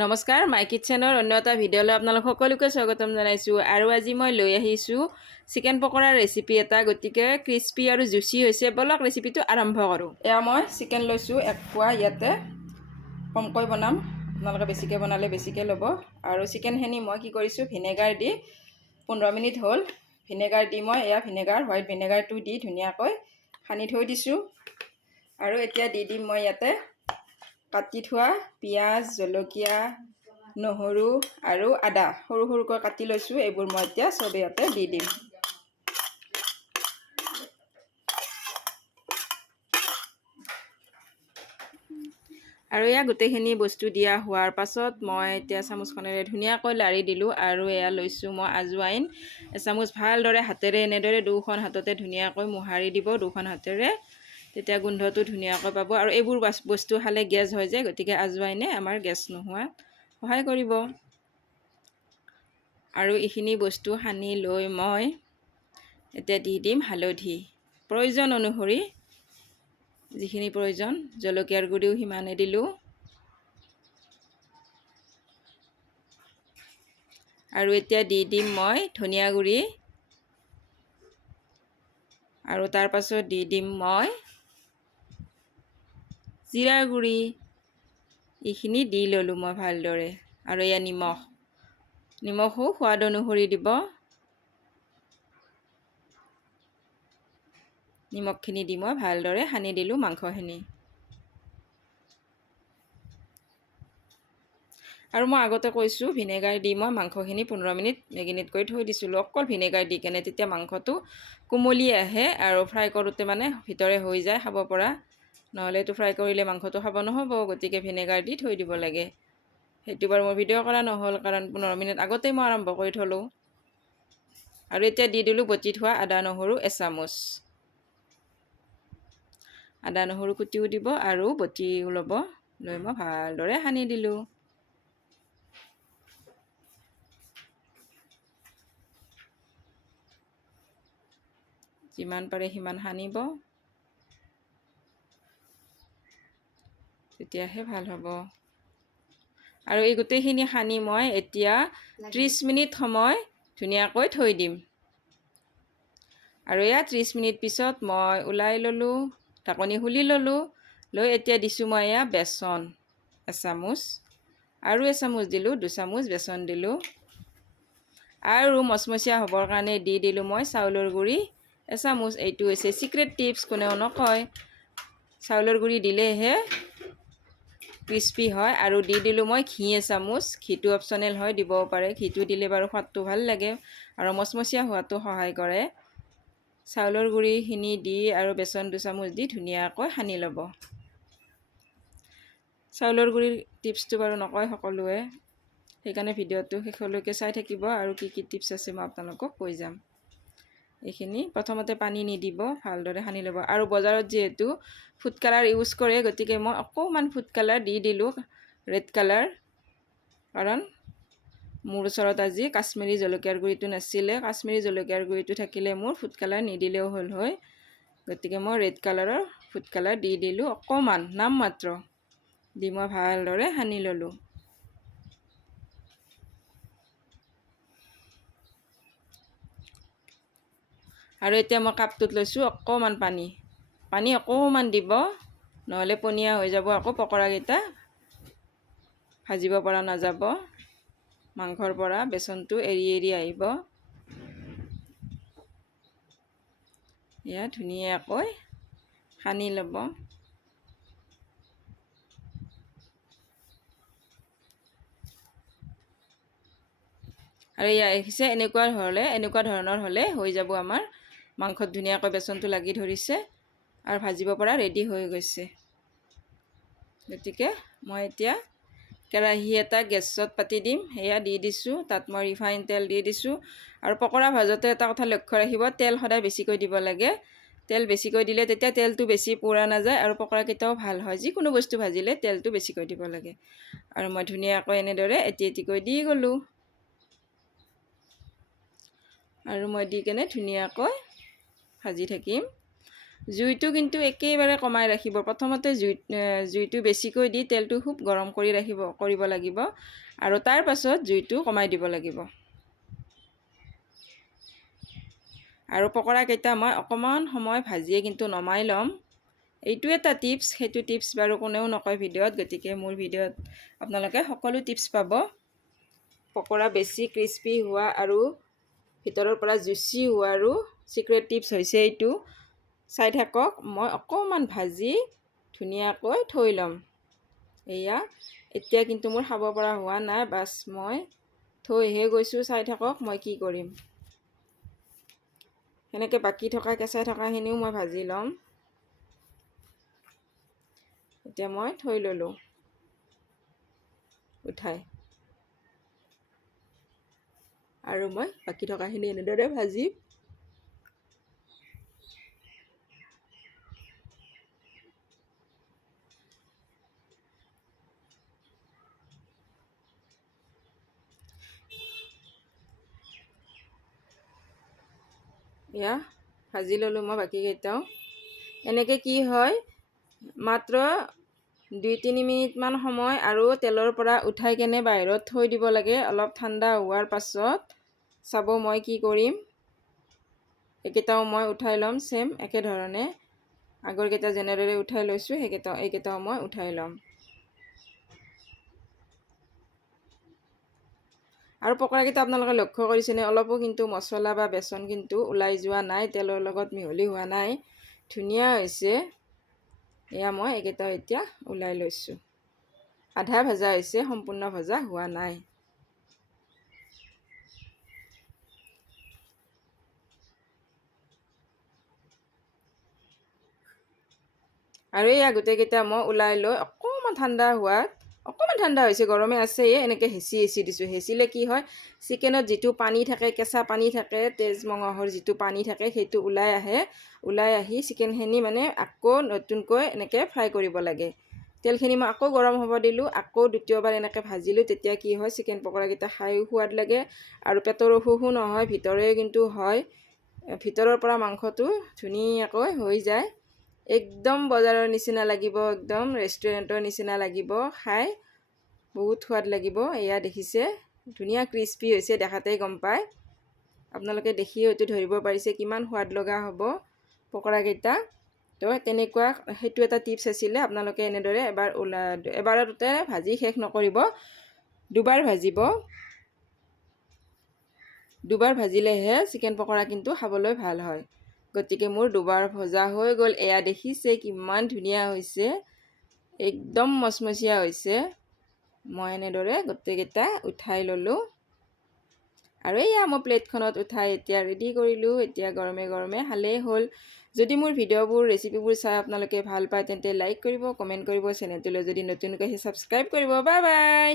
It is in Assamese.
নমস্কাৰ মাই কিটচেনৰ অন্য এটা ভিডিঅ'লৈ আপোনালোক সকলোকে স্বাগতম জনাইছোঁ আৰু আজি মই লৈ আহিছোঁ চিকেন পকৰাৰ ৰেচিপি এটা গতিকে ক্ৰিস্পি আৰু জুচি হৈছে বলক ৰেচিপিটো আৰম্ভ কৰোঁ এয়া মই চিকেন লৈছোঁ 1 পোৱা ইয়াতে কমকৈ বনাম আপোনালোকে বেছিকৈ বনালে বেছিকৈ ল'ব আৰু চিকেনখিনি মই কি কৰিছোঁ ভিনেগাৰ দি 15 মিনিট হ'ল ভিনেগাৰ দি মই এয়া ভিনেগাৰ হোৱাইট ভিনেগাৰটো দি ধুনীয়াকৈ সানি থৈ দিছোঁ আৰু এতিয়া দি দিম মই ইয়াতে কাটি থোৱা পিঁয়াজ জলকীয়া নহৰু আৰু আদা সৰু সৰুকৈ কাটি লৈছোঁ এইবোৰ মই এতিয়া চব ইয়াতে দি দিম আৰু এয়া গোটেইখিনি বস্তু দিয়া হোৱাৰ পাছত মই এতিয়া চামুচখনেৰে ধুনীয়াকৈ লাৰি দিলোঁ আৰু এয়া লৈছোঁ মই আজৱাইন এচামুচ ভালদৰে হাতেৰে এনেদৰে দুখন হাততে ধুনীয়াকৈ মোহাৰি দিব দুখন হাতেৰে তেতিয়া গোন্ধটো ধুনীয়াকৈ পাব আৰু এইবোৰ বস্তু খালে গেছ হৈ যায় গতিকে আজৱাইনে আমাৰ গেছ নোহোৱাত সহায় কৰিব আৰু এইখিনি বস্তু সানি লৈ মই এতিয়া দি দিম হালধি প্ৰয়োজন অনুসৰি যিখিনি প্ৰয়োজন জলকীয়াৰ গুড়িও সিমানে দিলোঁ আৰু এতিয়া দি দিম মই ধনিয়া গুড়ি আৰু তাৰ পাছত দি দিম মই জিৰাৰ গুড়ি এইখিনি দি ল'লোঁ মই ভালদৰে আৰু এয়া নিমখো সোৱাদ অনুসৰি দিব নিমখখিনি দি মই ভালদৰে সানি দিলোঁ মাংসখিনি আৰু মই আগতে কৈছোঁ ভিনেগাৰ দি মই মাংসখিনি 15 মিনিট মেগিনেট কৰি থৈ দিছিলোঁ অকল ভিনেগাৰ দি কেনে তেতিয়া মাংসটো কোমলি আহে আৰু ফ্ৰাই কৰোঁতে মানে ভিতৰে হৈ যায় খাব পৰা নহ'লেতো ফ্ৰাই কৰিলে মাংসটো খাব নহ'ব গতিকে ভিনেগাৰ দি থৈ দিব লাগে সেইটো বাৰু মই ভিডিঅ' কৰা নহ'ল কাৰণ 15 মিনিট আগতেই মই আৰম্ভ কৰি থলোঁ আৰু এতিয়া দি দিলোঁ বটি থোৱা আদা নহৰু এচামুচ আদা নহৰু কুটিও দিব আৰু বটিও ল'ব লৈ মই ভালদৰে সানি দিলোঁ যিমান পাৰে সিমান সানিব তেতিয়াহে ভাল হ'ব আৰু এই গোটেইখিনি সানি মই এতিয়া 30 মিনিট সময় ধুনীয়াকৈ থৈ দিম আৰু এয়া 30 মিনিট পিছত মই ওলাই ল'লোঁ ঢাকনি খুলি ল'লোঁ লৈ এতিয়া দিছোঁ মই এয়া বেচন এচামুচ আৰু এচামুচ দিলোঁ 2 চামুচ বেচন দিলোঁ আৰু মচমচীয়া হ'বৰ কাৰণে দি দিলোঁ মই চাউলৰ গুড়ি এচামুচ এইটো হৈছে সিক্ৰেট টিপছ কোনেও নকয় চাউলৰ গুড়ি দিলেহে ক্ৰিস্পি হয় আৰু দি দিলোঁ মই ঘি এচামুচ ঘিটো অপশ্যনেল হয় দিবও পাৰে ঘিটো দিলে বাৰু সোৱাদটো ভাল লাগে আৰু মচমচীয়া হোৱাটো সহায় কৰে চাউলৰ গুড়িখিনি দি আৰু বেচন 2 চামুচ দি ধুনীয়াকৈ সানি ল'ব চাউলৰ গুড়িৰ টিপছটো বাৰু নকয় সকলোৱে সেইকাৰণে ভিডিঅ'টো শেষলৈকে চাই থাকিব আৰু কি কি টিপছ আছে মই আপোনালোকক কৈ যাম এইখিনি প্ৰথমতে পানী নিদিব ভালদৰে সানি ল'ব আৰু বজাৰত যিহেতু ফুড কালাৰ ইউজ কৰে গতিকে মই অকণমান ফুড কালাৰ দি দিলোঁ ৰেড কালাৰ কাৰণ মোৰ ওচৰত আজি কাশ্মীৰী জলকীয়াৰ গুড়িটো নাছিলে কাশ্মীৰী জলকীয়াৰ গুড়িটো থাকিলে মোৰ ফুড কালাৰ নিদিলেও হ'ল হয় গতিকে মই ৰেড কালাৰৰ ফুড কালাৰ দি দিলোঁ অকণমান নামমাত্ৰ দি মই ভালদৰে সানি ল'লোঁ আৰু এতিয়া মই কাপটোত লৈছোঁ অকণমান পানী অকণমান দিব নহ'লে পনীয়া হৈ যাব আকৌ পকৰাকেইটা ভাজিব পৰা নাযাব মাংসৰ পৰা বেচনটো এৰি এৰি আহিব এয়া ধুনীয়াকৈ সানি ল'ব আৰু এয়া দেখিছে এনেকুৱা ধৰণৰ হ'লে হৈ যাব আমাৰ মাংসত ধুনীয়াকৈ বেচনটো লাগি ধৰিছে আৰু ভাজিব পৰা ৰেডি হৈ গৈছে গতিকে মই এতিয়া কেৰাহী এটা গেছত পাতি দিম সেয়া দি দিছোঁ তাত মই ৰিফাইন তেল দি দিছোঁ আৰু পকৰা ভাজোতে এটা কথা লক্ষ্য ৰাখিব তেল সদায় বেছিকৈ দিব লাগে তেল বেছিকৈ দিলে তেতিয়া তেলটো বেছি পুৰা নাযায় আৰু পকৰাকেইটাও ভাল হয় যিকোনো বস্তু ভাজিলে তেলটো বেছিকৈ দিব লাগে আৰু মই ধুনীয়াকৈ এনেদৰে এটি এটিকৈ দি গ'লোঁ আৰু মই দি কেনে ধুনীয়াকৈ ভাজি থাকিম জুইটো কিন্তু একেবাৰে কমাই ৰাখিব। প্ৰথমতে জুইটো বেছিকৈ দি তেলটো খুব গৰম কৰি কৰিব লাগিব আৰু তাৰ পাছত জুইটো কমাই দিব লাগিব। আৰু পকৰাকেইটা মই অকণমান সময় ভাজিয়ে কিন্তু নমাই ল'ম। এইটো এটা টিপছ, সেইটো টিপছ বাৰু কোনেও নকয় ভিডিঅ'ত, গতিকে মোৰ ভিডিঅ'ত আপোনালোকে সকলো টিপছ পাব। পকৰা বেছি ক্ৰিস্পি হোৱা আৰু ভিতৰৰ পৰা জুচি হোৱাৰো চিক্ৰেট টিপছ হৈছে এইটো। চাই থাকক, মই অকণমান ভাজি ধুনীয়াকৈ থৈ ল'ম। এয়া এতিয়া কিন্তু মোৰ খাব পৰা হোৱা নাই, বাছ মই থৈহে গৈছোঁ। চাই থাকক মই কি কৰিম। সেনেকৈ বাকী থকা কেঁচাই থকাখিনিও মই ভাজি ল'ম। এতিয়া মই থৈ ল'লোঁ উঠাই, আৰু মই বাকী থকাখিনি এনেদৰে ভাজিম। এয়া ভাজি ল'লোঁ মই বাকীকেইটাও। এনেকৈ কি হয়, মাত্ৰ 2-3 মিনিটমান সময় আৰু তেলৰ পৰা উঠাই কেনে বাহিৰত থৈ দিব লাগে। অলপ ঠাণ্ডা হোৱাৰ পাছত চাব মই কি কৰিম। এইকেইটাও মই উঠাই ল'ম ছেম একেধৰণে। আগৰকেইটা যেনেদৰে উঠাই লৈছোঁ এইকেইটাও মই উঠাই ল'ম। আৰু পকৰাকেইটা আপোনালোকে লক্ষ্য কৰিছেনে, অলপো কিন্তু মছলা বা বেচন কিন্তু ওলাই যোৱা নাই, তেলৰ লগত মিহলি হোৱা নাই, ধুনীয়া হৈছে। এয়া মই এইকেইটাও এতিয়া ওলাই লৈছোঁ। আধা ভজা হৈছে, সম্পূৰ্ণ ভজা হোৱা নাই। আৰু এয়া গোটেইকেইটা মই ওলাই লৈ অকণমান ঠাণ্ডা হৈছে, গৰমে আছে, এনেকৈ হেঁচি দিছোঁ। হেঁচিলে কি হয়, চিকেনত যিটো পানী থাকে, কেঁচা পানী থাকে, তেজ মঙহৰ যিটো পানী থাকে, সেইটো ওলাই আহে। ওলাই আহি চিকেনখিনি মানে আকৌ নতুনকৈ এনেকৈ ফ্ৰাই কৰিব লাগে। তেলখিনি মই আকৌ গৰম হ'ব দিলোঁ, আকৌ দ্বিতীয়বাৰ এনেকৈ ভাজিলোঁ। তেতিয়া কি হয়, চিকেন পকৰাকেইটা খায়ো সোৱাদ লাগে আৰু পেটৰ অসুখো নহয়, ভিতৰে কিন্তু হয়, ভিতৰৰ পৰা মাংসটো ধুনীয়াকৈ হৈ যায়। একদম বজাৰৰ নিচিনা লাগিব, একদম ৰেষ্টুৰেণ্টৰ নিচিনা লাগিব খাই, বহুত সোৱাদ লাগিব। এয়া দেখিছে, ধুনীয়া ক্ৰিস্পি হৈছে, দেখাতেই গম পায়। আপোনালোকে দেখি হয়তো ধৰিব পাৰিছে কিমান সোৱাদ লগা হ'ব পকৰাকেইটা। তো তেনেকুৱা, সেইটো এটা টিপছ আছিলে। আপোনালোকে এনেদৰে এবাৰতে ভাজি শেষ নকৰিব, দুবাৰ ভাজিব। দুবাৰ ভাজিলেহে চিকেন পকৰা কিন্তু খাবলৈ ভাল হয়। গতিকে মোৰ দুবাৰ ভজা হৈ গ'ল। এয়া দেখিছে কিমান ধুনীয়া হৈছে, একদম মচমচীয়া হৈছে। মই এনেদৰে গোটেইকেইটা উঠাই ল'লোঁ আৰু এয়া মই প্লেটখনত উঠাই এতিয়া ৰেডি কৰিলোঁ। এতিয়া গৰমে গৰমে খালেই হ'ল। যদি মোৰ ভিডিঅ'বোৰ, ৰেচিপিবোৰ চাই আপোনালোকে ভাল পায়, তেন্তে লাইক কৰিব, কমেণ্ট কৰিব, চেনেলটোলৈ যদি নতুনকৈ ছাবস্ক্ৰাইব কৰিব। Bye bye.